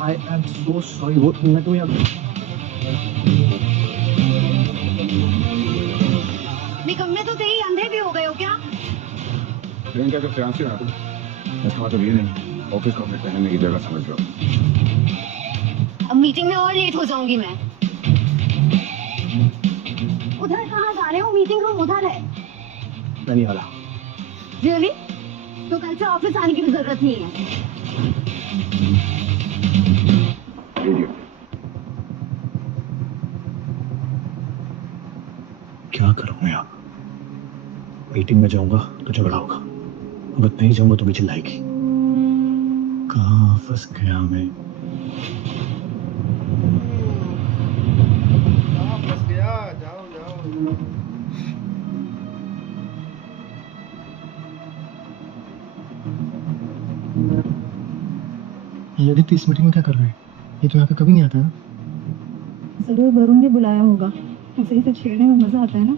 I am so sorry. वो मैं तो यार निकम्मे तो थे ही, अंधे भी हो गए हो क्या? प्रियंका का फियांसे है तुम? इसका मतलब ये नहीं ऑफिस कपड़े पहनने की जगह समझ लो। अब मीटिंग में और लेट हो जाऊंगी मैं। उधर कहाँ जा रहे हो? मीटिंग रूम उधर है। मैं नहीं आ रहा। रियली? तो कल से ऑफिस आने की भी जरूरत नहीं है। Idiot. क्या करूं यार? मीटिंग में जाऊंगा तो झगड़ा होगा, अगर नहीं जाऊंगा तो भी चिल्लाएगी। कहाँ फंस गया मैं? कहाँ फंस गया? जाओ जाओ। ये आदित्य इस मीटिंग में क्या कर रहे हैं? ये तो यहाँ पे कभी नहीं आता ना। जरूर वरुण ने बुलाया होगा, ऐसे ही तो छेड़ने में मजा आता है ना।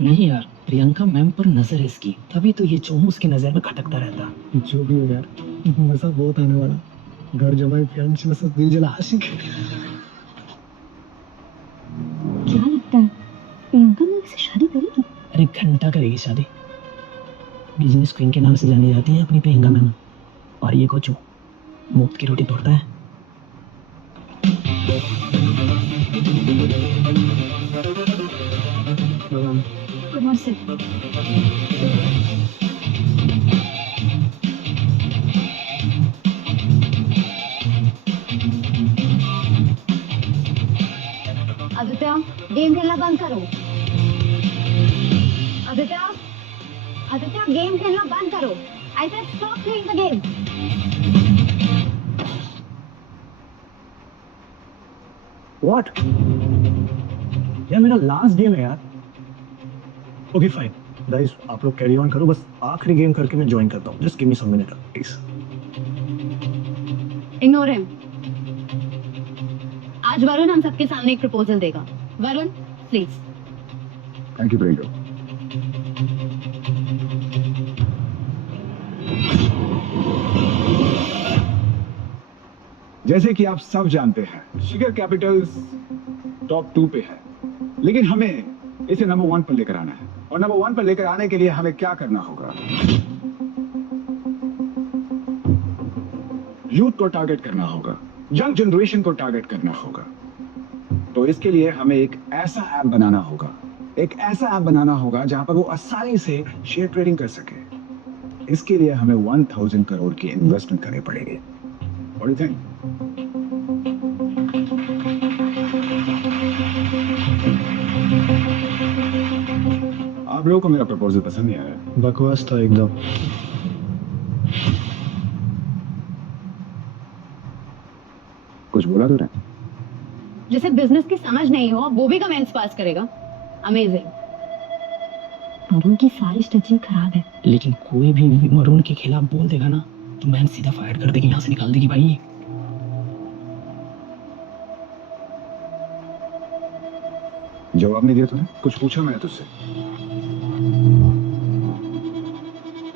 नहीं यार, प्रियंका मैम पर नजर है इसकी, तभी तो ये चोमू उसकी नजर में खटकता रहता। जो भी हो यार, मजा बहुत आने वाला। घर जमाई फ्रेंड्स में सब दिल जला आशिक। क्या लगता है प्रियंका मैम से शादी करेगी? अरे घंटा करेगी शादी। बिजनेस क्वीन के नाम से जानी जाती है अपनी प्रियंका मैम। और ये कोचू मुफ्त की रोटी तोड़ता है। नमस्ते। आदित्य, गेम खेलना बंद करो। आदित्य, आदित्य, गेम खेलना बंद करो। I said stop playing the game. What? यार मेरा लास्ट गेम है यार। ओके फाइन गाइस, आप लोग कैरी ऑन करो, बस आखिरी गेम करके मैं ज्वाइन करता हूँ। Just give me some minute please. Ignore him. आज वरुण हम सबके सामने एक प्रपोजल देगा। Varun, please. Thank you Priyanka. जैसे कि आप सब जानते हैं शिखर कैपिटल्स टॉप 2 पे है, लेकिन हमें इसे नंबर 1 पर लेकर आना है। और नंबर 1 पर लेकर आने के लिए हमें क्या करना होगा? यूथ को टारगेट करना होगा, यंग जनरेशन को टारगेट करना होगा। तो इसके लिए हमें एक ऐसा ऐप बनाना होगा, एक ऐसा ऐप बनाना होगा जहां पर वो आसानी से शेयर ट्रेडिंग कर सके। इसके लिए हमें 1000 करोड़ की इन्वेस्टमेंट करनी पड़ेगी। What do you think? आप लोगों को मेरा प्रपोजल पसंद नहीं आया? बकवास था एकदम। कुछ बोला तो नहीं? जिसे बिजनेस की समझ नहीं हो वो भी कमेंट्स पास करेगा। अमेजिंग। वरुण की सारी स्ट्रेचिंग खराब है। लेकिन कोई भी वरुण के खिलाफ बोल देगा ना तो मैम सीधा फायर कर देगी, यहाँ से निकाल देगी भाई। जवाब नहीं दिया तूने? कुछ पूछा मैंने तुझसे?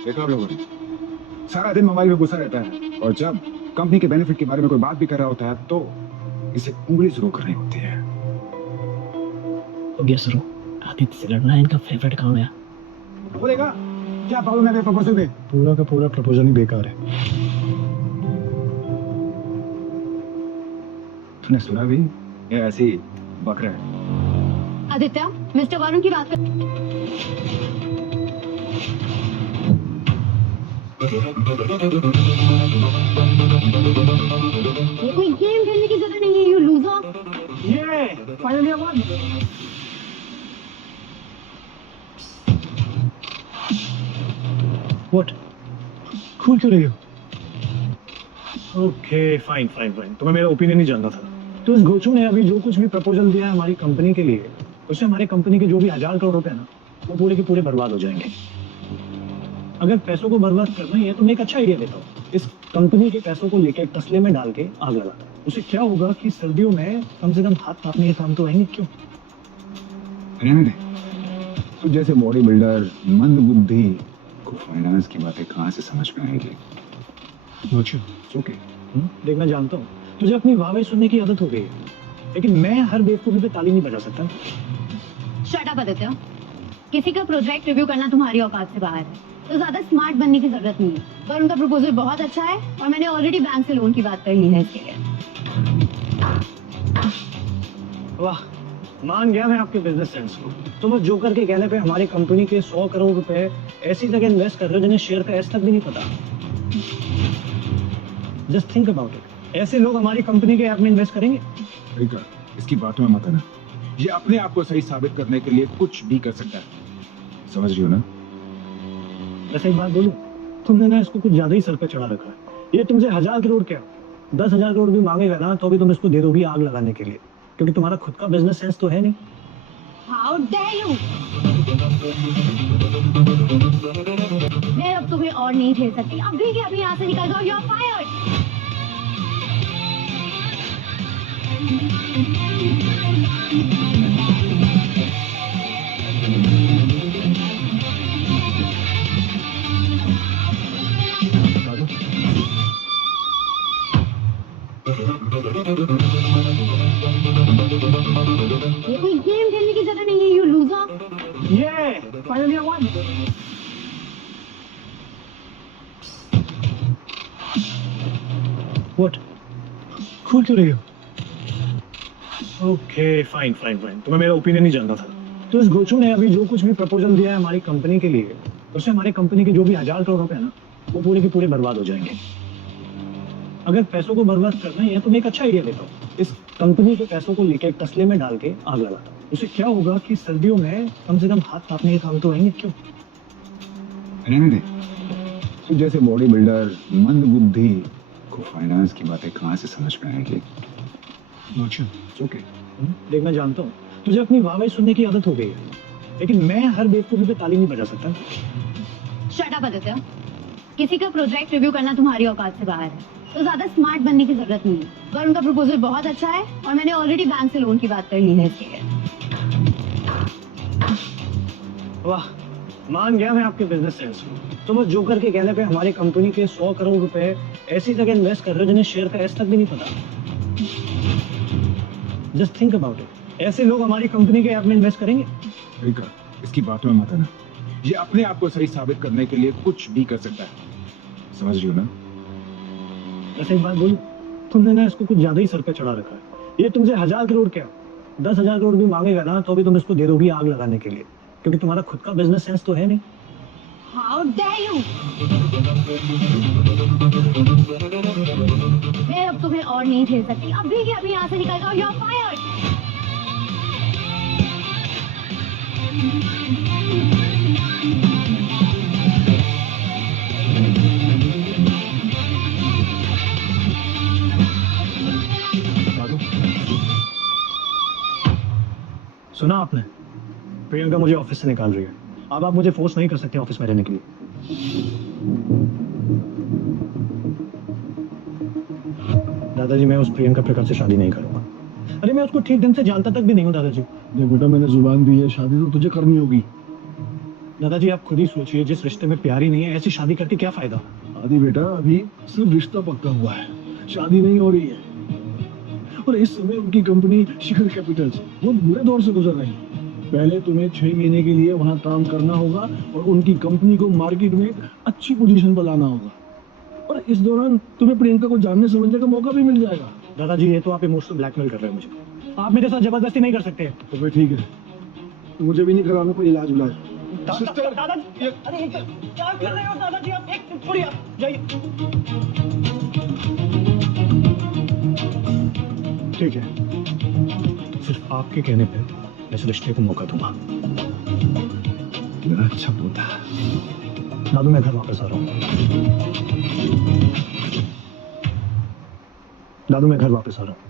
देखा आप लोगों ने, सारा दिन मोबाइल में घुसा रहता है और जब कंपनी के बेनिफिट के बारे में कोई बात भी कर रहा होता है तो इसे उंगली से रोक करनी होती है। हो गया शुरू। आदित्य से लड़ना इनका फेवरेट काम है। बोलेगा क्या प्रॉब्लम है मेरे प्रपोजल में? पूरा का पूरा प्रपोजल ही बेकार है। तूने सुना भी? ये ऐसे ही बक रहा है। आदित्य, मिस्टर वरुण की बात कर। ये कोई गेम खेलने की जगह नहीं है, यू लूजर। ये फाइनली वन। व्हाट? कूल क्यों रही हो? ओके फाइन फाइन फाइन, तुम्हें मेरा ओपिनियन नहीं जानना था। तो इस गोचू ने अभी जो कुछ भी प्रपोजल दिया है हमारी कंपनी के लिए, उससे हमारी कंपनी के जो भी 1000 करोड़ रुपए हैं ना, वो पूरे के पूरे बर्बाद हो जाएंगे। अगर पैसों को बर्बाद करना ही है तो मैं एक अच्छा आइडिया देता हूँ। इस कंपनी के पैसों को लेकर तसले में डाल के आग लगा, उससे क्या होगा कि सर्दियों में कम से कम हाथ कांपने के काम तो आएंगे। क्यों? रहने दे। तू जैसे बॉडी बिल्डर मंद बुद्धि को फाइनेंस की बातें कहाँ से समझ में आएगी? गोचू ओके। देख मैं जानता हूँ तुझे अपनी वाहवाही सुनने की आदत हो गई है, लेकिन मैं हर बेवकूफी पे ताली नहीं बजा सकता। शट अप आदित्य, किसी का प्रोजेक्ट रिव्यू करना तुम्हारी औकात से बाहर है, तो ज्यादा स्मार्ट बनने की जरूरत नहीं है। पर उनका प्रपोजल बहुत अच्छा है और मैंने ऑलरेडी बैंक से लोन की बात कर ली है इसके लिए। वाह, मान गया मैं आपके बिजनेस सेंस को। तुम उस जोकर के कहने पे हमारी कंपनी के 100 करोड़ रुपए ऐसी जगह इन्वेस्ट कर रहे हो जिन्हें शेयर का एस तक भी नहीं पता। जस्ट थिंक अबाउट इट, ऐसे लोग हमारी कंपनी के ऐप में इन्वेस्ट करेंगे? ठीक है, इसकी बातों में मत आना। ये अपने आप को सही साबित करने के लिए कुछ भी कर सकता है, समझ रही हो ना? वैसे एक बात बोलूं, तुमने ना इसको कुछ ज्यादा ही सर पे चढ़ा रखा है। ये तुमसे 1000 करोड़ क्या 10,000 करोड़ भी मांगेगा ना तो भी तुम इसको दे दोगी आग लगाने के लिए, क्योंकि तुम्हारा खुद का बिजनेस सेंस तो है नहीं। How dare you! मैं अब तुम्हें और नहीं झेल सकती। अभी के अभी यहाँ से निकल जाओ, यू आर फायर्ड। ये कोई गेम खेलने की जगह नहीं है, यू लूजर। ये finally I one. What? Cool क्यों रही हो? ओके फाइन फाइन फाइन, तुम्हें मेरा ओपिनियन नहीं जानना था। तो इस गोचू ने अभी जो कुछ भी प्रपोजल दिया है हमारी कंपनी के लिए, उससे हमारी कंपनी के जो भी 1000 करोड़ रुपए है ना, वो पूरे के पूरे बर्बाद हो जाएंगे। अगर पैसों को बर्बाद करना ही है तो मैं एक अच्छा आइडिया देता हूँ। इस कंपनी के पैसों को लेके एक तसले में डाल के आग लगाता हूँ। उससे क्या होगा कि सर्दियों में कम से कम हाथ कांपने के काम तो आएंगे। क्यों? रहने दे। तू जैसे बॉडी बिल्डर मंद बुद्धि को फाइनेंस की बातें कहाँ से समझ में आएगी? ओके, देख मैं जानता हूँ तुझे अपनी वाहवाही सुनने की आदत हो गई है, लेकिन मैं हर बेवकूफी पे ताली नहीं बजा सकता। शट अप आदित्य, किसी का प्रोजेक्ट रिव्यू करना तुम्हारी औकात से बाहर है, तो ज्यादा स्मार्ट बनने की जरूरत नहीं है। पर उनका प्रपोजल बहुत अच्छा है और मैंने ऑलरेडी बैंक से लोन की बात कर ली है इसके लिए। वाह, मान गया मैं आपके बिजनेस सेंस को। तुम उस जोकर के कहने पे हमारी कंपनी के 100 करोड़ रुपए ऐसी जगह इन्वेस्ट कर रहे हो जिन्हें शेयर का एस तक भी नहीं पता। जस्ट थिंक अबाउट इट, ऐसे लोग हमारी कंपनी के ऐप में इन्वेस्ट करेंगे? ठीक है, इसकी बातों में मत आना। ये अपने आप को सही साबित करने के लिए कुछ भी कर सकता है, समझ रही हो ना? वैसे एक बात बोलूं, तुमने ना इसको कुछ ज्यादा ही सर पे चढ़ा रखा है। ये तुमसे 1000 करोड़ क्या 10,000 करोड़ भी मांगेगा ना तो भी तुम इसको दे दोगी आग लगाने के लिए, क्योंकि तुम्हारा खुद का बिजनेस सेंस तो है नहीं। How dare you! मैं अब तुम्हें और नहीं झेल सकती। अभी के अभी यहाँ से निकल जाओ, यू आर फायर्ड। सुना आपने? प्रियंका मुझे ऑफिस से निकाल रही है। अब आप मुझे फोर्स नहीं कर सकते ऑफिस में रहने के लिए। दादाजी, मैं उस प्रियंका प्रकार से शादी नहीं करूंगा। अरे मैं उसको ठीक ढंग से जानता तक भी नहीं हूँ दादाजी। देख बेटा, मैंने जुबान दी है, शादी तो तुझे करनी होगी। दादाजी आप खुद ही सोचिए, जिस रिश्ते में प्यार ही नहीं है ऐसी शादी करके क्या फायदा? आदि बेटा, अभी सिर्फ रिश्ता पक्का हुआ है, शादी नहीं हो रही है। और इस समय उनकी कंपनी शिखर कैपिटल्स वो बुरे दौर से गुजर रही है। पहले तुम्हें 6 महीने के लिए वहां काम करना होगा और उनकी कंपनी को मार्केट में अच्छी पोजीशन पर लाना होगा, और इस दौरान तुम्हें प्रियंका को जानने समझने का मौका भी मिल जाएगा। दादाजी ये तो आप इमोशनल ब्लैकमेल कर रहे हैं मुझे। आप मेरे साथ जबरदस्ती नहीं कर सकते। तो फिर ठीक है, मुझे भी नहीं कराना कोई इलाज इलाज। सिस्टर, दादाजी, अरे क्या कर रहे हो दादाजी? आप एक छोड़िए, जाइए। ठीक है, सिर्फ आपके कहने पे मैं इस रिश्ते को मौका दूंगा। मेरा अच्छा पोता। दादू मैं घर वापस आ रहा हूँ। दादू मैं घर वापस आ रहा हूँ।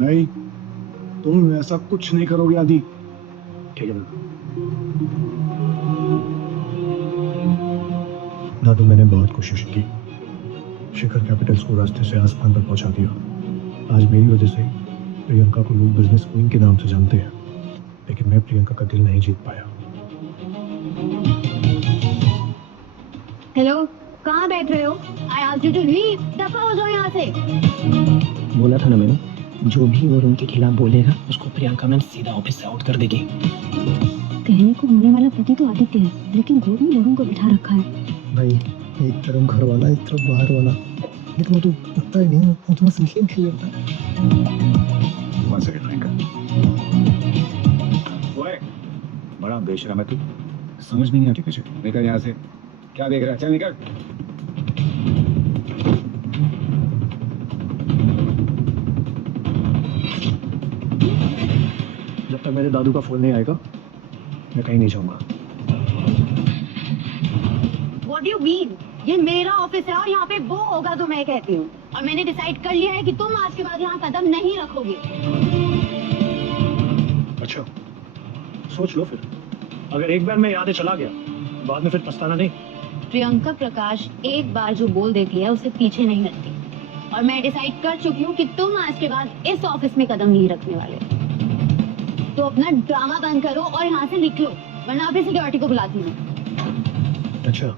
नहीं, तुम ऐसा कुछ नहीं करोगे आदि। ठीक है दादू, मैंने बहुत कोशिश की, शिखर कैपिटल्स को रास्ते से आसमान पर पहुंचा दिया। आज मेरी वजह से प्रियंका को लोग बिजनेस क्वीन के नाम से जानते हैं, लेकिन मैं प्रियंका का दिल नहीं जीत पाया। हेलो, कहाँ बैठ रहे हो? I asked you to leave. दफा हो जाओ यहाँ से. बोला था ना मैंने, जो भी वरुण के खिलाफ बोलेगा उसको प्रियंका मैम सीधा ऑफिस से आउट कर देगी। कहने को होने वाला पति तो आदित्य है, लेकिन गोद में वरुण को बिठा रखा है। भाई एक तरफ घर वाला, एक तरफ बाहर वाला, लेकिन वो तो पता ही नहीं, वो तो बस गेम खेल रहा था। One second, Priyanka. ओए, बड़ा बेशरम है तू, समझ में नहीं आती तुझे। निकल यहाँ से, क्या देख रहा है? चल निकल। जब तक मेरे दादू का फोन नहीं आएगा मैं कहीं नहीं जाऊंगा। What do you mean? ये मेरा ऑफिस है और यहाँ पे वो होगा जो मैं कहती हूँ, और मैंने डिसाइड कर लिया है कि तुम आज के बाद यहाँ कदम नहीं रखोगे। अच्छा, सोच लो फिर। अगर एक बार मैं यहाँ से चला गया बाद में फिर पछताना नहीं। प्रियंका प्रकाश एक बार जो बोल देती है उसे पीछे नहीं हटती, और मैं डिसाइड कर चुकी हूँ कि तुम आज के बाद इस ऑफिस में कदम नहीं रखने वाले। तो अपना ड्रामा बंद करो और यहाँ से निकलो, वरना अपनी सिक्योरिटी को बुलाती हूँ। अच्छा,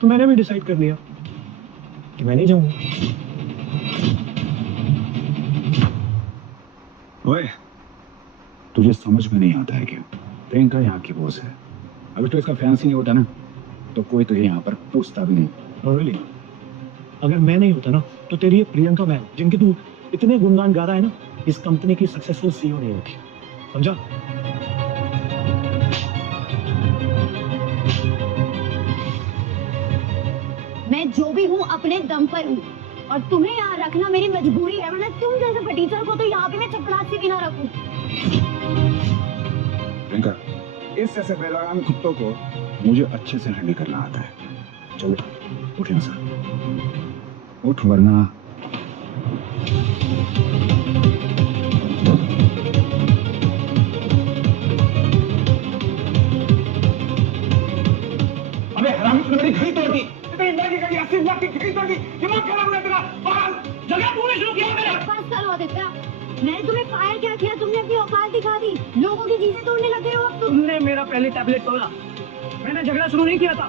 तो मैंने भी डिसाइड कर लिया कि मैं नहीं जाऊंगा। ओए, तुझे समझ में नहीं आता है क्या? प्रियंका यहाँ की बॉस है। अगर तो इसका फैंस ही नहीं होता ना, तो कोई तुझे यहाँ पर पूछता भी नहीं। और really, अगर मैं नहीं होता ना तो तेरी ये प्रियंका मैम जिनकी तू इतने गुणगान गा रहा है ना, इस कंपनी की सक्सेसफुल सीईओ नहीं होती, समझा? मैं जो भी हूँ अपने दम पर हूँ, और तुम्हें यहाँ रखना मेरी मजबूरी है, वरना तुम जैसे फटीचर को तो यहाँ पे मैं चपरासी भी ना रखूँ। प्रियंका, इस ऐसे बेलगाम कुत्तों को मुझे अच्छे से हैंडल करना आता है। चल उठ यहाँ से, उठ वरना। अबे हरामी, तूने मेरी घड़ी तोड़ दी। इतनी महंगी घड़ी, 80 लाख की घड़ी तोड़ दी। दिमाग खराब हो गया तेरा। पागल, जगह तूने शुरू किया मेरा। बस करो आदित्य, मैंने तुम्हें फायर क्या किया? तुमने अपनी औकात दिखा दी, लोगों की चीजें तोड़ने लगे हो अब तुम। तुमने मेरा पहले टैबलेट तोड़ा, मैंने झगड़ा शुरू नहीं किया था।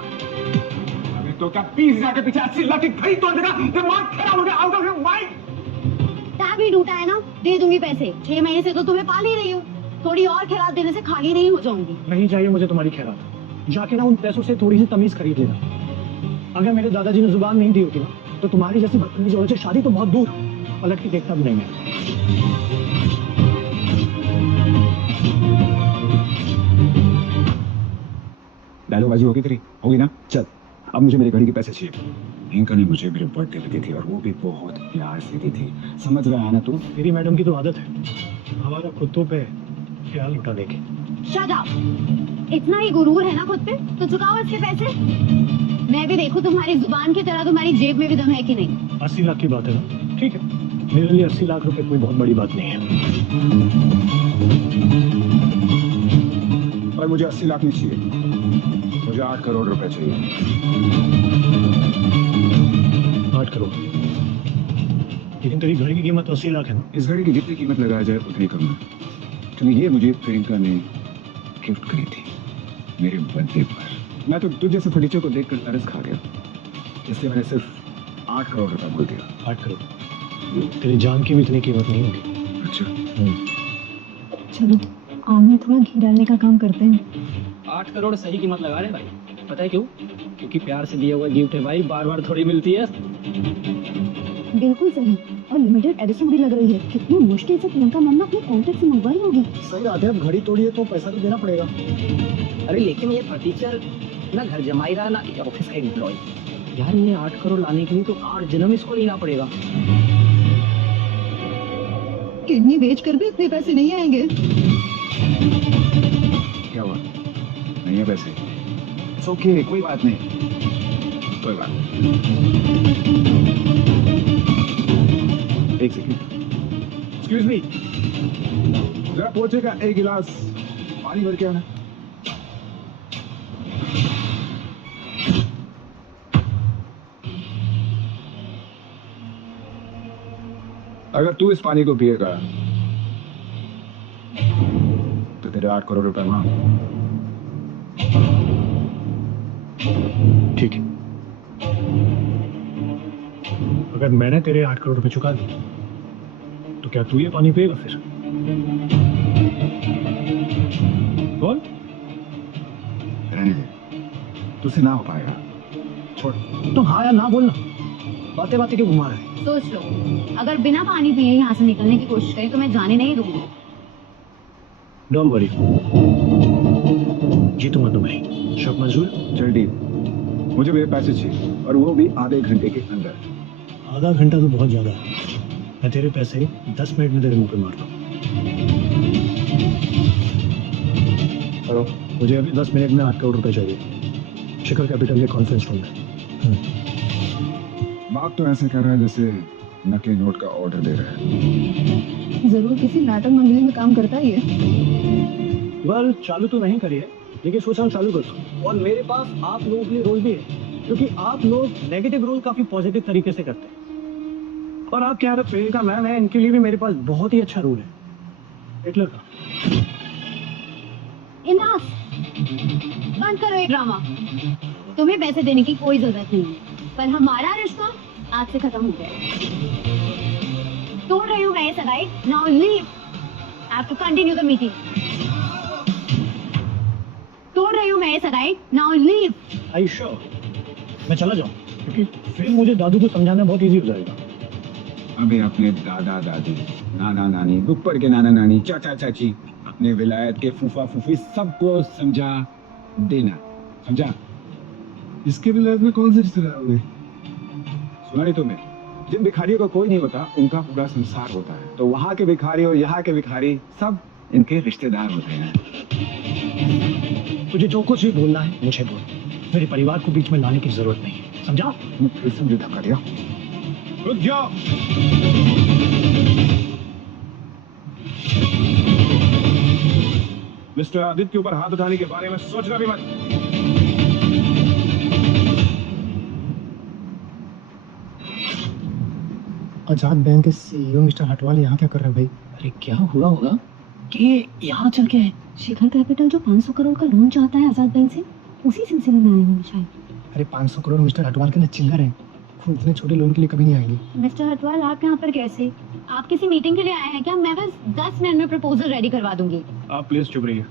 अबे तो क्या 20,000 के पीछे 80 लाख की घड़ी तोड़ देगा? दिमाग खराब हो गया, out of your mind. Tab ही टूटा है ना, दे दूंगी पैसे। 6 महीने से तो तुम्हें पाल ही रही हूँ, थोड़ी और खैरात देने से खाली नहीं हो जाऊंगी। नहीं चाहिए मुझे तुम्हारी खैरात। जाके ना उन पैसों से थोड़ी सी तमीज खरीद लेना। अगर मेरे दादाजी ने जुबान नहीं दी होती ना, तो तुम्हारी जैसी बदतमीज औरत से शादी तो बहुत दूर, पलट के देखता भी नहीं मैं। डायलॉगबाजी होगी तेरी? होगी ना? चल, अब मुझे मेरी घड़ी के पैसे चाहिए। प्रियंका ने मुझे मेरे बर्थडे पे दी थी, और वो भी बहुत प्यार से दी थी। समझ रहा है ना तू? तेरी मैडम की तो आदत है हमारा कुत्तों पे ख्याल उठाने की। Shut up! इतना ही गुरूर है ना खुद पे, तो चुकाओ इसके पैसे। मैं भी देखूं तुम्हारी जुबान की तरह तुम्हारी जेब में भी दम है कि नहीं। 80 लाख की बात है ना, ठीक है, मेरे लिए 80 लाख रुपए कोई बहुत बड़ी बात नहीं है। और मुझे 80 लाख नहीं चाहिए, मुझे 8 करोड़ रुपए चाहिए। 8 करोड़? लेकिन तेरी घड़ी की कीमत 80 लाख है ना। इस घड़ी की जितनी कीमत लगाया जाए उतनी कम है, क्योंकि ये मुझे प्रियंका ने गिफ्ट करी थी मेरे बर्थडे पर। मैं तो तुझ जैसे फर्नीचर को देखकर तरस खा गया, इसलिए मैंने सिर्फ 8 करोड़ रुपए बोल दिया। 8 करोड़? तेरी जान की भी इतनी कीमत नहीं होगी। अच्छा, चलो आम में थोड़ा घी डालने का काम करते हैं। 8 करोड़ सही कीमत लगा रहे भाई। पता है क्यों? क्योंकि प्यार से दिया हुआ गिफ्ट है भाई, बार बार थोड़ी मिलती है। बिल्कुल सही, और लिमिटेड एडिशन भी लग रही है। कितनी मुश्किल से प्रियंका मैम ने अपने कॉन्टेक्ट से मंगवाई होगी। सही बात है, अब घड़ी तोड़ी है तो पैसा तो देना पड़ेगा। अरे लेकिन ये फर्नीचर ना घर जमाई रहा ना ऑफिस का एम्प्लॉय। यार ये 8 करोड़ लाने के लिए तो 8 जन्म इसको लेना पड़ेगा। किडनी बेच कर भी इतने पैसे नहीं आएंगे। क्या हुआ? नहीं है पैसे? It's okay, कोई बात नहीं, कोई बात नहीं। एक सेकंड, एक्सक्यूज मी, जरा पहुंचेगा, एक गिलास पानी भर के आना। अगर तू इस पानी को पिएगा तो तेरे 8 करोड़ रुपए वहां। ठीक है, अगर मैंने तेरे 8 करोड़ रुपए चुका दिए तो क्या तू ये पानी पिएगा फिर? बोल। रहने दे, तुझसे ना हो पाएगा, छोड़। तो हाँ या ना बोलना, बातें बातें क्यों घुमा रहा है? सोच लो, अगर बिना पानी पिए यहाँ से निकलने की कोशिश करें तो मैं जाने नहीं दूंगी। डोंट वरी, जी तुम भाई, शर्त मंजूर? चल डील, मुझे मेरे पैसे चाहिए और वो भी आधे घंटे के अंदर। आधा घंटा तो बहुत ज्यादा है, मैं तेरे पैसे 10 मिनट में तेरे मुंह पे मारता हूँ। मुझे अभी 10 मिनट में 8 करोड़ रुपए चाहिए, शिखर कैपिटल के कॉन्फ्रेंस रूम में। बात तो ऐसे कर रहा है जैसे नकली नोट का ऑर्डर दे रहा है। जरूर किसी नाटक मंडली में काम करता ही है। वेल, चालू तो नहीं करी है, लेकिन सोचा हूँ चालू कर दूँ। और मेरे पास आप लोगों के लिए रोल भी है, क्योंकि आप लोग नेगेटिव रोल काफी पॉजिटिव तरीके से करते हैं। और आप क्या फील्ड का मैन है, इनके लिए भी मेरे पास बहुत ही अच्छा रोल है, हिटलर का। इनफ, बंद करो ये ड्रामा। तुम्हें पैसे देने की कोई जरूरत नहीं है, पर हमारा रिश्ता आज से खत्म हो गया। तोड़ रही हूँ मैं ये सगाई। Now leave, have to continue the meeting. तोड़ रही हूँ मैं ये सगाई। Now leave. Are you sure? मैं चला जाऊँ, क्योंकि फिर मुझे दादू को समझाना बहुत इजी हो जाएगा। अभी अपने दादा दादी, नाना नानी, ऊपर के नाना नानी, चाचा चाची, अपने विलायत के फूफा फूफी सबको समझा देना, समझा? इसके विलायत में कौन से रिश्तेदार होंगे? सुना नहीं तुम्हें? जिन भिखारियों का कोई नहीं होता उनका पूरा संसार होता है, तो वहाँ के भिखारी और यहाँ के भिखारी सब इनके रिश्तेदार होते हैं। तुझे जो कुछ भी बोलना है मुझे बोल, मेरे परिवार को बीच में लाने की जरूरत नहीं है, समझा? फिर से मुझे धक्का दिया। रुक जाओ। मिस्टर आदित्य के ऊपर हाथ उठाने के बारे में सोचना भी मत। आजाद बैंक के सीईओ मिस्टर हटवाल यहाँ क्या कर रहे हैं भाई? अरे क्या हुआ होगा कि यहाँ चल के है? शिखर कैपिटल जो 500 करोड़ का लोन चाहता है आजाद बैंक से, उसी सिलसिले में आए हैं शायद। अरे 500 करोड़ मिस्टर हटवाल के लिए चिल्लर है, वो इतने छोटे लोन के लिए कभी नहीं आएंगे। मिस्टर हटवाल, आप यहाँ पर कैसे? आप किसी मीटिंग के लिए आए हैं क्या? मैं बस 10 मिनट में प्रपोजल रेडी करवा दूंगी। आप प्लीज चुप रहिए।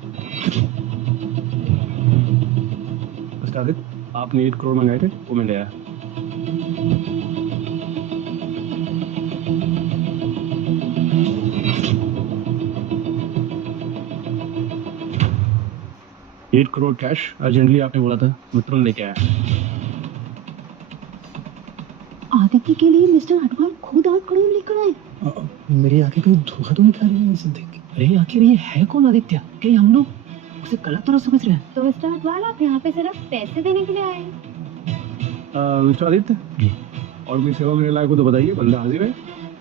मिस्टर आदित्य, आपने 8 करोड़ मंगाए थे, वो मिल गया। 8 करोड़ कैश अर्जेंटली आपने बोला था, मैं तुरंत लेके आया। आदित्य के लिए मिस्टर हटवाल खुद 8 करोड़ लेकर आए। मेरी आंखें कोई धोखा तो नहीं खा रही है इसे देख के? अरे आखिर ये है कौन आदित्य? कहीं हम लोग उसे गलत तरह समझ रहे हैं? तो मिस्टर हटवाल, आप यहाँ पे सिर्फ पैसे देने के लिए आए हैं? मिस्टर आदित्य जी। और कोई सेवा मेरे लायक हो तो बताइए, बंदा हाजिर है।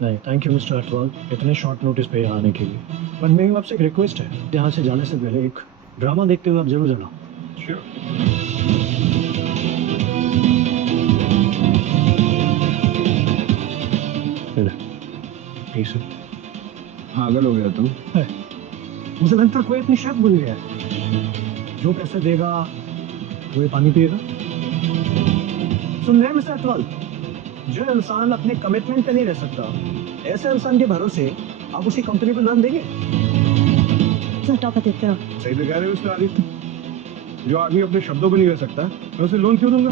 नहीं, थैंक यू मिस्टर हटवाल, इतने शॉर्ट नोटिस पे यहाँ आने के लिए। पर मेरी आपसे एक रिक्वेस्ट है, यहाँ से जाने से पहले एक ड्रामा देखते हुए आप जरूर जाना। श्योर। पागल हो गया तू? मुझे लगता है कोई अपनी शर्त भूल गया है। जो पैसे देगा वो ये पानी पिएगा। सुन रहे हैं मिस्टर अटवाल, जो इंसान अपने कमिटमेंट पे नहीं रह सकता, ऐसे इंसान के भरोसे आप उसी कंपनी को लोन देंगे? सही तो कह रहे हो मिस्टर आदित्य। जो आदमी अपने शब्दों पर नहीं रह सकता, मैं उसे लोन क्यों दूंगा?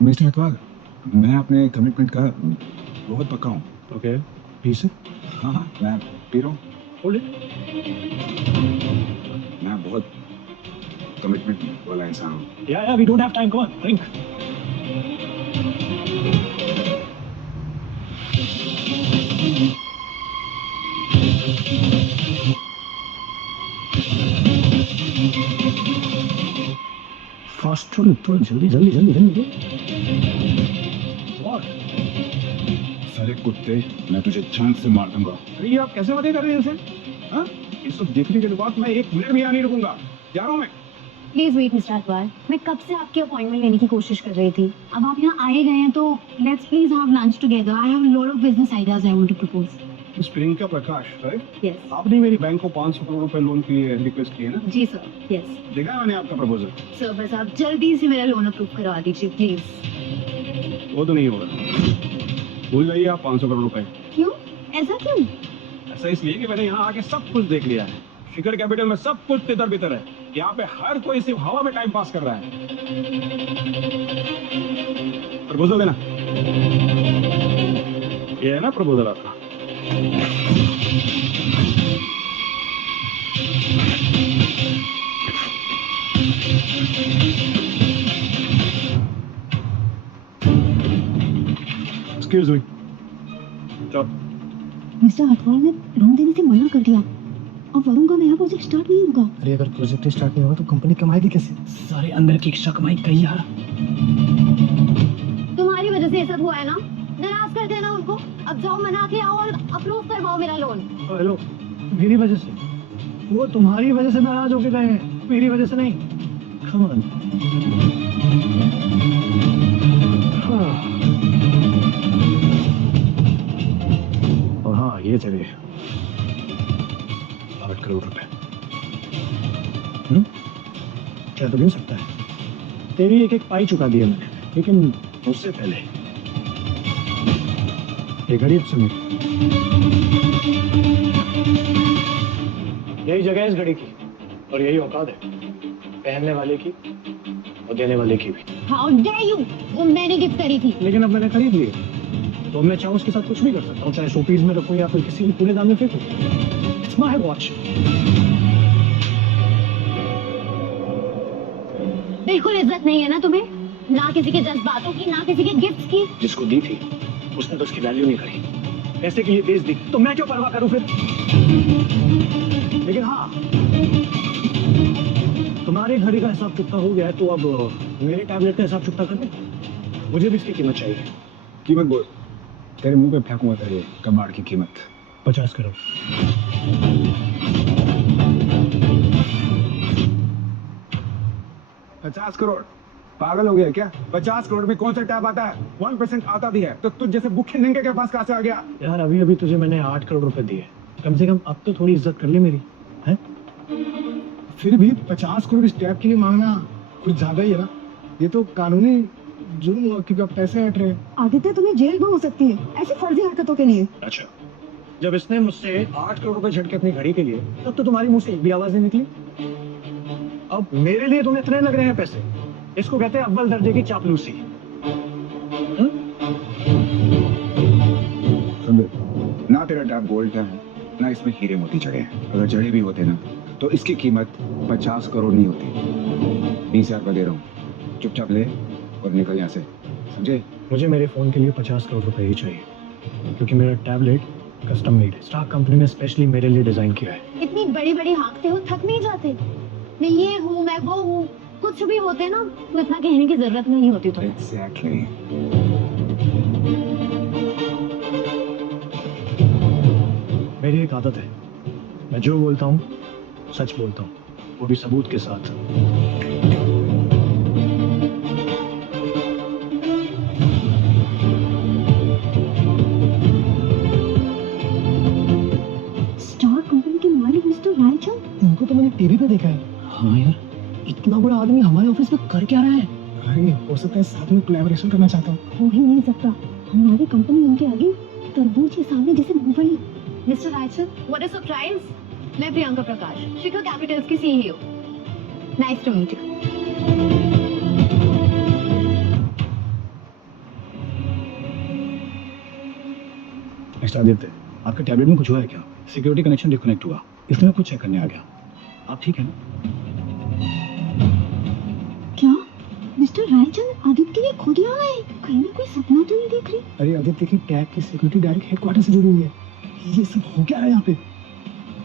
मिस्टर अटवाल, मैं अपने कमिटमेंट का बहुत पक्का हूँ। Okay, please. हाँ हाँ, मैं पी रहा हूँ। Hold it. मैं बहुत कमिटमेंट वाला इंसान हूँ। या we don't have time, come on, drink. Fast, थोड़ा जल्दी जल्दी जल्दी जल्दी। और सारे कुत्ते, मैं तुझे जान से मार दूंगा। अरे ये आप कैसे बातें कर रहे हैं इनसे? हाँ, ये सब देखने के बाद मैं 1 मिनट भी यहाँ नहीं रुकूंगा, जा रहा हूँ मैं। प्लीज वेट मिस्टर अटवाल, मैं कब से आपकी अपॉइंटमेंट लेने की कोशिश कर रही थी। अब आप यहाँ आए गए हैं तो let's please have lunch together. I have a lot of business ideas I want to propose. Miss Priyanka Prakash, right? Yes आपने मेरी बैंक को 500 करोड़ रुपए लोन के लिए रिक्वेस्ट की है ना? जी सर, यस देखा है मैंने आपका प्रपोजल। सर, बस आप जल्दी से मेरा लोन अप्रूव करवा दीजिए प्लीज। वो तो नहीं होगा, भूल जाइए आप 500 करोड़ रुपए। क्यों? ऐसा क्यों? ऐसा इसलिए कि मैंने यहाँ आके सब कुछ देख लिया है। शिखर कैपिटल में सब कुछ तितर बितर है। यहाँ पे हर कोई सिर्फ हवा में टाइम पास कर रहा है। प्रपोजल देना। ये है ना प्रपोजल आपका? Excuse me. चलो। मिस्टर हटवाल ने लोन देने से मना कर दिया। अब वरुण का नया प्रोजेक्ट स्टार्ट नहीं होगा। अरे अगर प्रोजेक्ट स्टार्ट नहीं होगा तो कंपनी कमाएगी कैसे? सारे अंदर की एक्स्ट्रा कमाई कही यार। तुम्हारी वजह से ये सब हुआ है ना, नाराज कर देना उनको। अब जाओ, मना के आओ और अप्रूव करवाओ मेरा लोन। हेलो, मेरी वजह से? वो तुम्हारी वजह से नाराज होके गए हैं, मेरी वजह से नहीं। Come on. हाँ। और हाँ, ये चलिए 8 करोड़ रुपए। क्या तो मिल सकता है? तेरी एक पाई चुका दिया मैंने, लेकिन उससे पहले ये गरीब से मिली। यही जगह है इस घड़ी की और यही औकात है पहनने वाले की और देने वाले की भी। How dare you! वो मैंने गिफ्ट करी थी। लेकिन अब मैंने खरीद ली, तो मैं चाहूँ उसके साथ कुछ भी कर सकता हूँ, चाहे शोपीस में रखूँ या फिर किसी भी कूड़ेदान में फेंकूँ। It's my watch. बिल्कुल इज्जत नहीं है ना तुम्हें, ना किसी के जज्बातों की, ना किसी के गिफ्ट्स की। जिसको दी थी उसने तो उसकी वैल्यू नहीं करी, पैसे के लिए बेच दी, तो मैं क्यों परवाह करूँ फिर? लेकिन हाँ, तुम्हारे घड़ी का हिसाब चुकता हो गया है, तो अब मेरे टैबलेट का हिसाब चुकता कर दे। मुझे भी इसकी कीमत चाहिए। कीमत बोल। तेरे मुंह पे फेंकूंगा तेरे कबाड़ की कीमत। 50 करोड़। 50 करोड़? पागल हो गया क्या? 50 करोड़ में कौन सा टैब आता है? 1% आता भी है तो तुझ जैसे भूखे नंगे के पास कहाँ से आ गया? यार अभी अभी तुझे मैंने 8 करोड़ रुपए दिए, कम से कम अब तो थोड़ी इज्जत कर ले मेरी, है? फिर भी 50 करोड़ इस टैब के लिए मांगना कुछ ज्यादा ही है ना। ये तो कानूनी जुर्म हुआ क्योंकि अब पैसे हट रहे हैं। आदित्य, तुम्हें जेल भी हो सकती है ऐसी फर्जी हरकतों के लिए। अच्छा, जब इसने मुझसे 8 करोड़ रुपए झटके अपनी घड़ी के लिए, तब तो तुम्हारी मुंह से एक भी आवाज नहीं निकली। अब मेरे लिए तुम्हें इतने लग रहे हैं पैसे, इसको कहते हैं अव्वल दर्जे की चापलूसी। सुन ले, ना तेरा टैब गोल्ड का है ना इसमें हीरे मोती चढ़े हैं। अगर चढ़े भी होते ना तो इसकी कीमत 50 करोड़ नहीं होती। 20,000 का दे रहा हूँ, चुपचाप ले और निकल यहाँ से, समझे? मुझे मेरे फोन के लिए 50 करोड़ रुपए ही चाहिए, क्योंकि मेरा टैबलेट कस्टम मेड है, स्टार कंपनी ने स्पेशली मेरे लिए डिजाइन किया है। इतनी बड़ी बड़ी हाँकते हो, थक नहीं जाते? मैं ये हूँ, मैं वो हूँ, कुछ भी होते ना तो इतना कहने की जरूरत नहीं होती। तो एग्जैक्टली। मेरी एक आदत है, मैं जो बोलता हूँ सच बोलता हूँ, वो भी सबूत के साथ। स्टार कंपनी के मालिक मिस्टर रायचंद, इनको तो मैंने टीवी पे देखा है। हाँ यार, इतना बड़ा आदमी हमारे ऑफिस में कर क्या रहा है? अरे हो सकता है साथ में कोलैबोरेशन करना चाहता हूँ। हो ही नहीं सकता। हमारी कंपनी उनके आगे तरबूज के सामने जैसे मूंगफली। Mister Raichand, what a surprise! मैं प्रियंका प्रकाश, शिखर कैपिटल्स की CEO. Nice to meet you. Mister Aditya, आपके टैबलेट में कुछ हुआ है क्या? सिक्योरिटी कनेक्शन डिस्कनेक्ट हुआ, इसलिए मैं कुछ चेक करने आ गया। आप ठीक है ना? क्या मिस्टर रायचंद आदित्य के लिए खुद यहाँ आए? कहीं मैं कोई सपना तो नहीं देख रही? अरे आदित्य की टैग की सिक्योरिटी डायरेक्ट हेडक्वार्टर से जुड़ी हुई है। ये सब हो क्या रहा है यहाँ पे?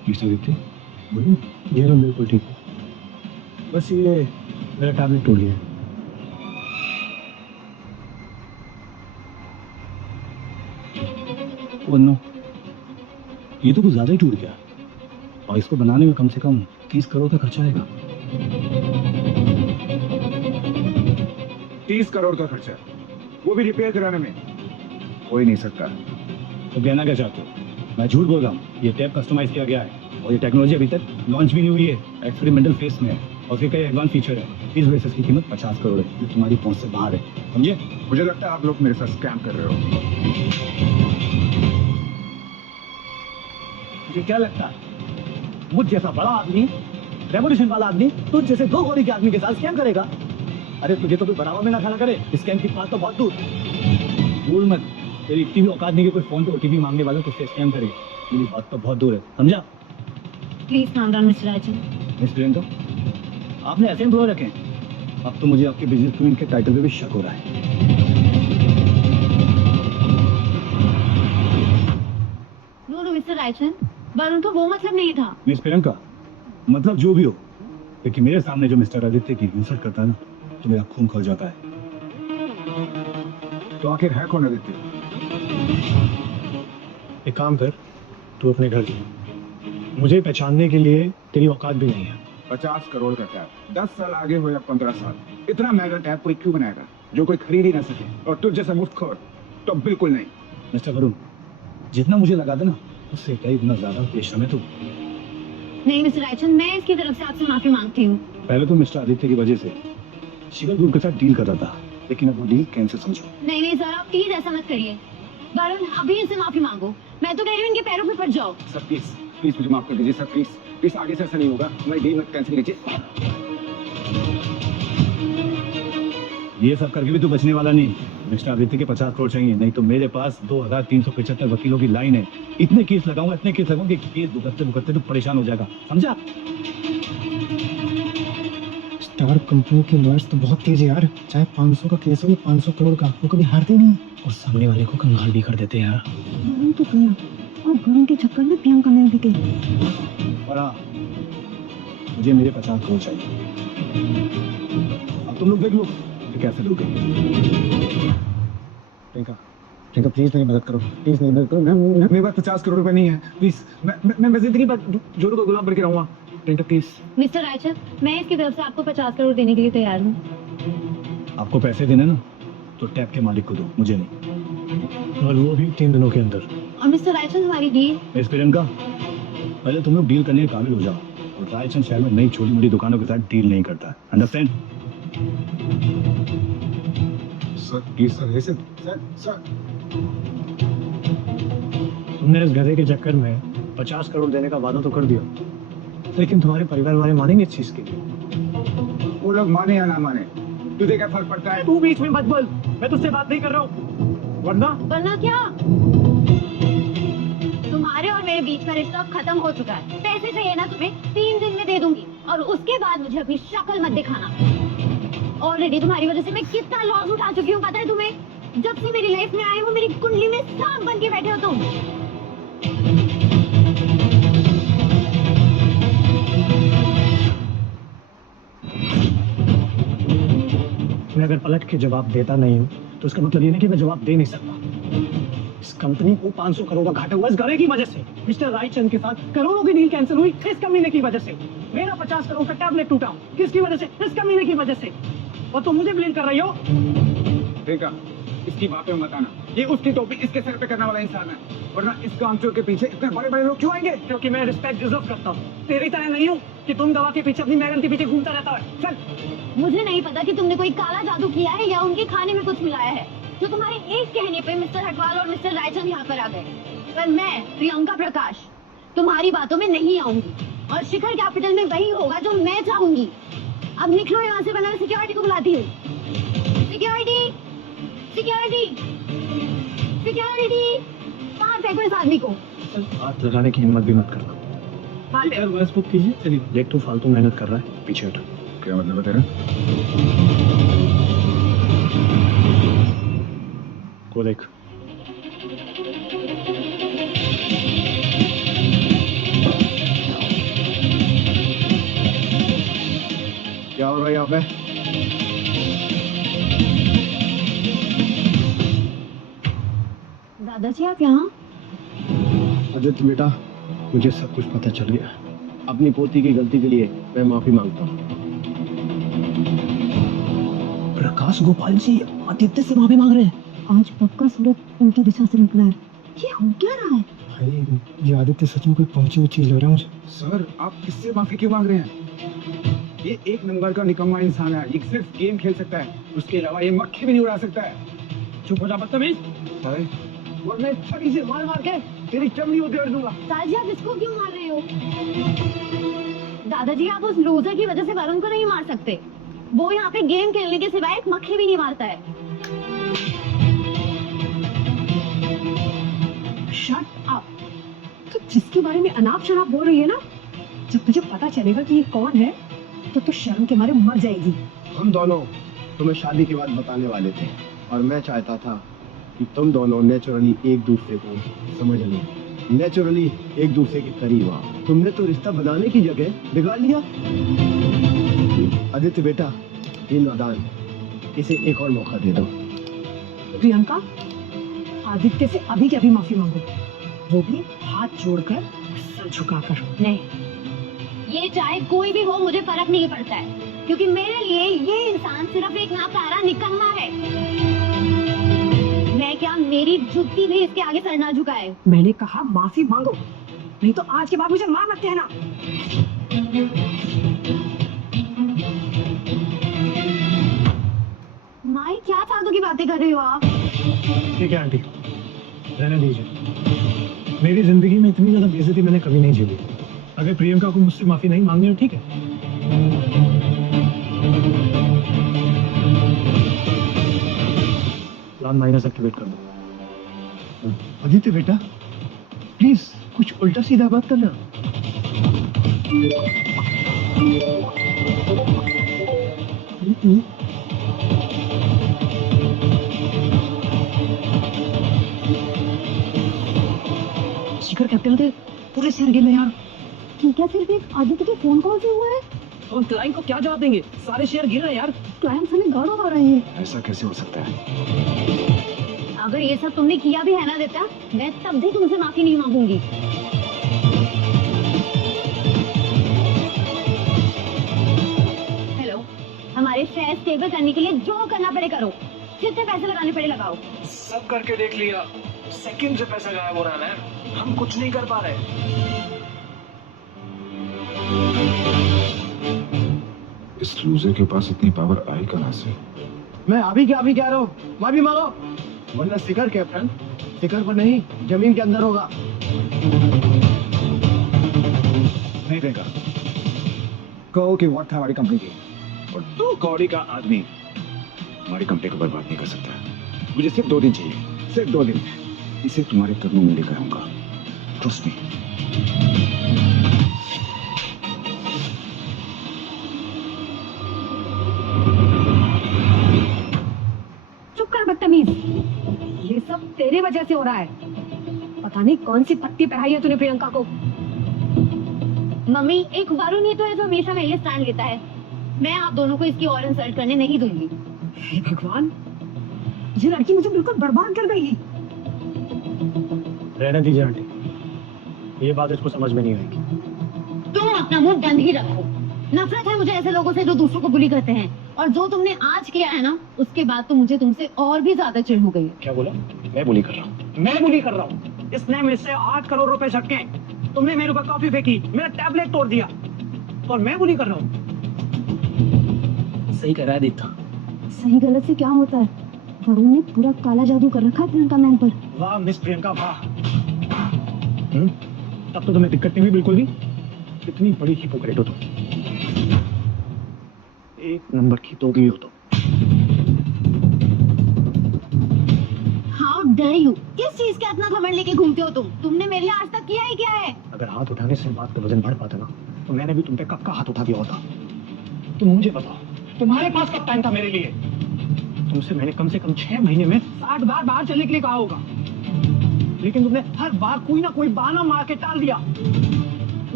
मिस्टर आदित्य, बोलिए। ये तो बिल्कुल ठीक है, बस ये मेरा टैबलेट टूट गया है। ओह नो, ये तो कुछ ज्यादा ही टूट गया और इसको बनाने में कम से कम 30 करोड़ का खर्चा आएगा। 30 करोड़ का खर्चा, वो भी रिपेयर कराने में। हो ही नहीं सकता। तो कहना क्या चाहते हो? मैं झूठ बोल रहा हूँ, ये टैब कस्टमाइज किया गया है और ये टेक्नोलॉजी अभी तक लॉन्च भी नहीं हुई है, एक्सपेरिमेंटल फेज में है और फिर कई एडवांस फीचर है। इस वजह से इसकी कीमत 50 करोड़ है, जो तुम्हारी पहुंच से बाहर है, समझे? मुझे लगता है आप लोग मेरे साथ स्कैम कर रहे हो। मुझे क्या लगता है, मुझ जैसा बड़ा आदमी, रेवोल्यूशन वाला आदमी, तुझ जैसे 2 गोली के आदमी के साथ स्कैम करेगा? अरे तुझे तो कोई बराबर में ना खाना करे, स्कैम की बात तो बहुत दूर। भूल मत, तेरी इतनी भी औकात नहीं कि कोई फोन पे ओटीपी मांगने वाला तुझसे स्कैम करे। मेरी बात तो बहुत दूर है, समझा? Please calm down mister Rajan. Miss Priyanka, आपने ऐसे एम्प्लॉय रखे हैं? अब तो मुझे आपके बिजनेस क्वीन के टाइटल पे भी शक हो रहा है। नो मिस्टर राजन, वरुण तो वो मतलब नहीं था। मिस प्रियंका, मतलब जो भी हो, लेकिन मेरे सामने जो मिस्टर आदित्य की इंसल्ट करता है ना, तो मेरा खून खौल जाता है। तो आखिर है कौन आदित्य? एक काम कर, तू अपने घर जा, मुझे पहचानने के लिए तेरी औकात भी नहीं है। 50 करोड़ का टैब, 10 साल आगे हो या 15 साल, इतना महंगा टैब कोई क्यों बनाएगा जो कोई खरीद ही ना सके? और तुझ जैसा मुफ्तखोर तो बिल्कुल नहीं। मिस्टर वरुण, जितना मुझे लगा था ना, उससे कई गुना ज्यादा बेशर्म है तू। नहीं मिस्टर राजन, मैं इसकी तरफ से आपसे माफी मांगती हूँ। पहले तो मिस्टर आदित्य की वजह से शिखर ग्रुप के साथ डील कर रहा था, लेकिन अब वो डील कैंसिल समझो। नहीं नहीं सर, आप प्लीज ऐसा मत करिए। वरुण, अभी इनसे माफी मांगो। मैं तो कह रही हूँ इनके पैरों पे पड़ जाओ। सर प्लीज प्लीज मुझे माफ कर दीजिए सर, प्लीज प्लीज, आगे से ऐसा नहीं होगा। मैं डील मत कैंसिल कीजिए। ये सब करके भी तू बचने वाला नहीं। मिस्टर आदित्य के 50 करोड़ चाहिए, नहीं तो मेरे पास 2375 वकीलों की लाइन है। इतने केस लगाऊंगा कि केस भुगतते भुगतते तू परेशान हो जाएगा, समझा? स्टार कंपनी के लॉयर्स तो बहुत तेज है यार, चाहे 500 का केस हो या 500 करोड़ का, वो कभी हारते नहीं और सामने वाले को कंगाल भी कर देते हैं यार। वरुण तो गया और वरुण के चक्कर में प्रियंका मिल भी गई। और हाँ, मुझे मेरे 50 करोड़ चाहिए। अब तुम लोग देख लो कि कैसे लोगे। प्रियंका प्रियंका प्लीज मेरी मदद करो, प्लीज मेरी मदद करो। मेरे पास 50 करोड़ रुपए नहीं है, प्लीज। मैं जिंदगी भर जोरों को गुलाम बन के रहूंगा। प्रियंका प्लीज। मिस्टर राजन, मैं इसकी तरफ से आपको 50 करोड़ देने के लिए तैयार हूँ। आपको पैसे देने ना, तो टैब के मालिक को दो, मुझे नहीं, और वो भी 3 दिनों के अंदर। और मिस्टर राजन, हमारी डील। मिस प्रियंका, पहले तुम लोग डील करने के काबिल हो जाओ। और रायचंद शहर में नई छोटी मोटी दुकानों के साथ डील नहीं करता, अंडरस्टैंड? सर प्लीज सर, ऐसे सर सर। तुमने इस गधे के चक्कर में 50 करोड़ देने का वादा तो कर दिया, लेकिन तुम्हारे परिवार वाले मानेंगे इस चीज के लिए? वो लोग माने या ना माने, तुझे क्या फर्क पड़ता है? तू बीच में मत बोल, मैं तुझसे बात नहीं कर रहा हूँ। वरना वरना क्या? तुम्हारे और मेरे बीच का रिश्ता अब खत्म हो चुका है। पैसे चाहिए ना तुम्हें, 3 दिन में दे दूंगी, और उसके बाद मुझे अपनी शक्ल मत दिखाना। ऑलरेडी तुम्हारी वजह से मैं कितना लॉस उठा चुकी हूँ, पता है तुम्हें? जब से मेरी लाइफ में आए हो, मेरी कुंडली में सांप बन के बैठे हो तुम। मैं अगर पलट के जवाब देता नहीं हूँ, तो इसका मतलब ये नहीं कि मैं जवाब दे नहीं सकता। इस कंपनी को 500 करोड़ का घाटा हुआ इस गधे की वजह से। मिस्टर रायचंद के साथ करोड़ों की डील कैंसिल हुई इस कमीने की वजह से। मेरा 50 करोड़ का टैबलेट टूटा, किसकी वजह से? इस कमीने की वजह से। और तुम मुझे ब्लेम कर रही हो? प्रियंका, इसकी बातें मत आना। ये उसकी टोपी इसके सर पे करने वाला इंसान है, वरना इस कामचोर के पीछे इतने बड़े बड़े लोग क्यों आएंगे? क्योंकि मैं रिस्पेक्ट डिजर्व करता हूँ। तेरी तरह नहीं हूँ कि तुम दवा के पीछे अपनी मैडम के पीछे घूमता रहता है। चल। मुझे नहीं पता कि तुमने कोई काला जादू किया है या उनके खाने में कुछ मिलाया है, तो तुम्हारे एक कहने पे मिस्टर हटवाल और मिस्टर रायचंद यहाँ पर आ गए। पर मैं, प्रियंका प्रकाश, तुम्हारी बातों में नहीं आऊंगी, और शिखर कैपिटल में वही होगा जो मैं चाहूंगी। अब निकलो यहाँ से, वरना मैं सिक्योरिटी को बुलाती हूँ। सिक्योरिटी, सिक्योरिटी, सिक्योरिटी, बाहर फेंको इस आदमी को। हाथ लगाने की हिम्मत भी मत करना। बाहर बस बुक कीजिए। चलिए, देख तू फालतू मेहनत कर रहा है, पीछे हट। क्या मतलब है तेरा? को देख। क्या हो रहा है यहाँ पे? दादाजी आप यहाँ? आदित्य बेटा, मुझे सब कुछ पता चल गया। अपनी पोती की गलती के लिए मैं माफी मांगता हूँ। प्रकाश गोपाल जी आदित्य से माफी मांग रहे हैं। आज पक्का सूरज उनकी दिशा से निकला है। ये हो क्या रहा है? भाई ये आदित्य सच में कोई पहुंची हुई चीज लग रहा है मुझे। सर आप किससे माफी क्यों मांग रहे हैं? ये एक नंबर का निकम्मा इंसान है, ये सिर्फ गेम खेल सकता है, उसके अलावा ये मक्खी भी नहीं उड़ा सकता है। चुप हो जा बदतमीज, अरे वरना इस छड़ी से मार मार के तेरी चमड़ी उधेड़ दूंगा। साजी आप इसको क्यों मार रहे हो? दादाजी आप उस लूजर की वजह से वरुण को नहीं मार सकते। वो यहाँ पे गेम खेलने के सिवाय एक मक्खी भी नहीं मारता है। Shut up. तो जिसके बारे में अनाप शनाप बोल रही है ना, जब तुझे पता चलेगा कि ये कौन है तो शर्म के मारे मर जाएगी। हम दोनों तुम्हें शादी की बात बताने वाले थे और मैं चाहता था कि तुम दोनों नेचुरली एक दूसरे को समझ लो, नेचुरली एक दूसरे के करीब आओ। तुमने तो रिश्ता बनाने की जगह बिगाड़ लिया। आदित्य बेटा, ये नादान, इसे एक और मौका दे दो। प्रियंका, आदित्य से अभी के अभी माफी मांगो, वो भी हाथ जोड़कर, सर झुकाकर। नहीं, ये चाहे कोई भी हो मुझे फर्क नहीं पड़ता है, क्योंकि मेरे लिए ये इंसान सिर्फ एक नाकारा निकम्मा है। मैं क्या, मेरी जुत्ती भी इसके आगे सर ना झुकाए। मैंने कहा माफी मांगो, नहीं तो आज के बाद मुझे मार मत कहना। माई क्या फालतू की बातें कर रहे हो आप? ठीक है आंटी, रहने दीजिए। मेरी जिंदगी में इतनी ज्यादा बेइज्जती मैंने कभी नहीं झेली। अगर प्रियंका को मुझसे माफी नहीं मांगनी हो, ठीक है। प्लान माइनस एक्टिवेट कर दो। आदित्य बेटा, प्लीज कुछ उल्टा सीधा बात करना। शिखर कैप्टन थे, पूरे शहर गिर यार। क्या सिर्फ एक आदित्य के फोन कॉल से हुआ है? हम क्लाइंट को क्या जवाब देंगे? सारे शेयर गिर रहे हैं यार। क्लाइंट हमें गाड़ो आ रहे हैं। ऐसा कैसे हो सकता है? अगर ये सब तुमने किया भी है ना देता, मैं तब भी तुमसे माफी नहीं मांगूंगी। हेलो, हमारे शेयर स्टेबल करने के लिए जो करना पड़े करो, जितने पैसे लगाने पड़े लगाओ। सब करके देख लिया, सेकंड से पैसा गायब हो रहा है, हम कुछ नहीं कर पा रहे। इस लूजर के पास इतनी पावर आई कहां से? मैं अभी कह रहा हूँ, माफी मांगो, वरना शिखर कैप्टन शिखर पर नहीं जमीन के अंदर होगा। नहीं देगा। कहो कि वक्त है हमारी कंपनी की, और 2 कौड़ी का आदमी हमारी कंपनी को बर्बाद नहीं कर सकता। मुझे सिर्फ 2 दिन चाहिए, सिर्फ 2 दिन। इसे तुम्हारे कदमों में लेकर आऊंगा, ट्रस्ट मी। चुप कर बदतमीज, ये सब तेरे वजह से हो रहा है। पता नहीं कौन सी पत्ती पढ़ाई है तूने प्रियंका को। मम्मी, एक वरुण ही तो है जो हमेशा मेरे स्टैंड लेता है। मैं आप दोनों को इसकी और इंसल्ट करने नहीं दूंगी। हे भगवान, ये लड़की मुझे बिल्कुल बर्बाद कर गई। रहने दीजिए आंटी, ये बात इसको समझ में नहीं आएगी। तुम अपना मुंह बंद ही रखो। नफरत है मुझे ऐसे लोगों से जो दूसरों को बुली करते हैं, और जो तुमने आज किया है ना, उसके बाद तो मुझे तुमसे और भी ज्यादा चिढ़ हो गई है। क्या बोला? मैं बुली कर रहा हूँ? मैं बुली कर रहा हूँ? इसने मुझसे 8 करोड़ रुपए झटके, तुमने मेरे ऊपर कॉफी फेंकी, मेरा टैबलेट तोड़ दिया, और मैं बुली कर रहा हूँ? सही कह रहा है आदित्य। सही गलत से क्या होता है? वरुण ने पूरा काला जादू कर रखा है प्रियंका मैम पर। वाह मिस प्रियंका, वाह। तब तो तुम्हें दिक्कत नहीं हुई बिल्कुल भी। कितनी बड़ी हिपोक्रेट हो तुम, एक नंबर की दोगली हो तुम। हाउ डेयर यू, किस चीज का इतना घमंड लेके घूमते हो तुम? तुमने मेरे लिए आज तक किया ही क्या है? अगर हाथ उठाने से बात का वजन बढ़ पाता ना, तो मैंने भी तुम पे कब का हाथ उठा दिया होता। तुम मुझे बताओ, तुम्हारे पास कब टाइम था मेरे लिए? तुमसे मैंने कम से कम 6 महीने में 60 बार बाहर चलने के लिए कहा होगा, लेकिन तुमने हर बार कोई ना कोई बहाना मार के टाल दिया।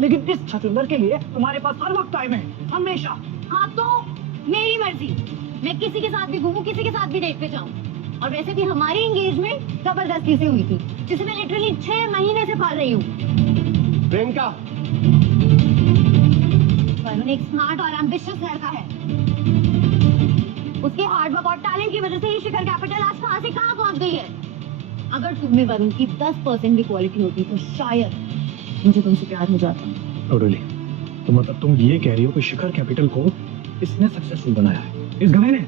लेकिन इस छछूंदर के लिए तुम्हारे पास हर वक्त टाइम है, हमेशा। हाँ तो मेरी मर्जी, मैं किसी के साथ भी घूमूं, किसी के साथ भी डेट पे जाऊं। और वैसे भी हमारी एंगेजमेंट जबरदस्ती से हुई थी, जिसे मैं लिटरली 6 महीने से पाल रही हूँ। प्रियंका, वरुण एक स्मार्ट और एम्बिशियस लड़का है। उसके हार्ड वर्क और टैलेंट की वजह से ही शिखर कैपिटल आज कहां से कहां पहुंच गई है। अगर तुम में वरुण की 10% भी क्वालिटी होती तो शायद मुझे तुमसे प्यार हो जाता। Oh, really? तो मतलब तुम ये कह रही हो कि शिखर कैपिटल को इसने सक्सेसफुल बनाया है, इस गधे ने?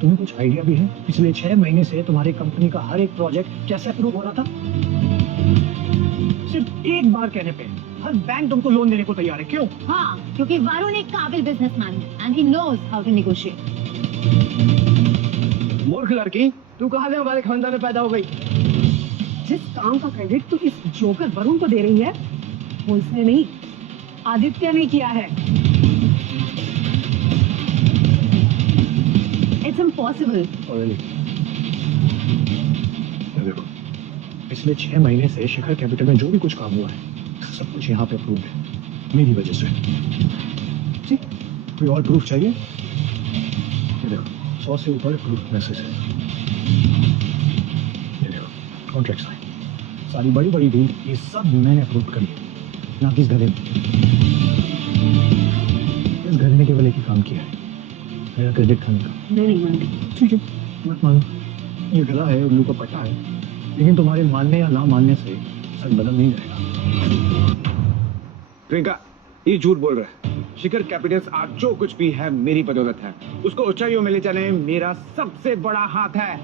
तुम्हें कुछ आइडिया भी है पिछले 6 महीने से तुम्हारी कंपनी का हर एक प्रोजेक्ट कैसे अप्रूव हो रहा था? सिर्फ एक बार कहने पे हर बैंक तुमको लोन देने को तैयार है, क्यों? हाँ, क्योंकि वरुण एक काबिल बिजनेसमैन है and he knows how to negotiate. मूर्ख लड़की, तू कहाँ से हमारे खानदान में पैदा हो गई? जिस काम का क्रेडिट तू इस जोकर वरुण को दे रही है वो इसने नहीं, आदित्य ने किया है। It's impossible. Oh, really? ये देखो, पिछले 6 महीने से शिखर कैपिटल में जो भी कुछ काम हुआ है सब कुछ यहाँ पे अप्रूव है मेरी वजह से। ठीक, कोई और प्रूफ चाहिए? ये देखो, 100 से ऊपर प्रूफ मैसेज है। ये देखो, कॉन्ट्रैक्ट साइन, सारी बड़ी बड़ी डील, ये सब मैंने अप्रूव करी, ना कि इस घरे ने। इस घरे ने केवल एक ही काम किया है, मेरा क्रेडिट खाने का। मैं नहीं मानती। ठीक है, मत मानो, ये गला है, उल्लू का पट्टा है, लेकिन तुम्हारे मानने या ना मानने से सच बदल नहीं जाएगा। प्रियंका, ये झूठ बोल रहा है। शिखर कैपिटल्स आज जो कुछ भी है मेरी बदौलत है। उसको ऊंचाइयों में ले जाने में मेरा सबसे बड़ा हाथ है।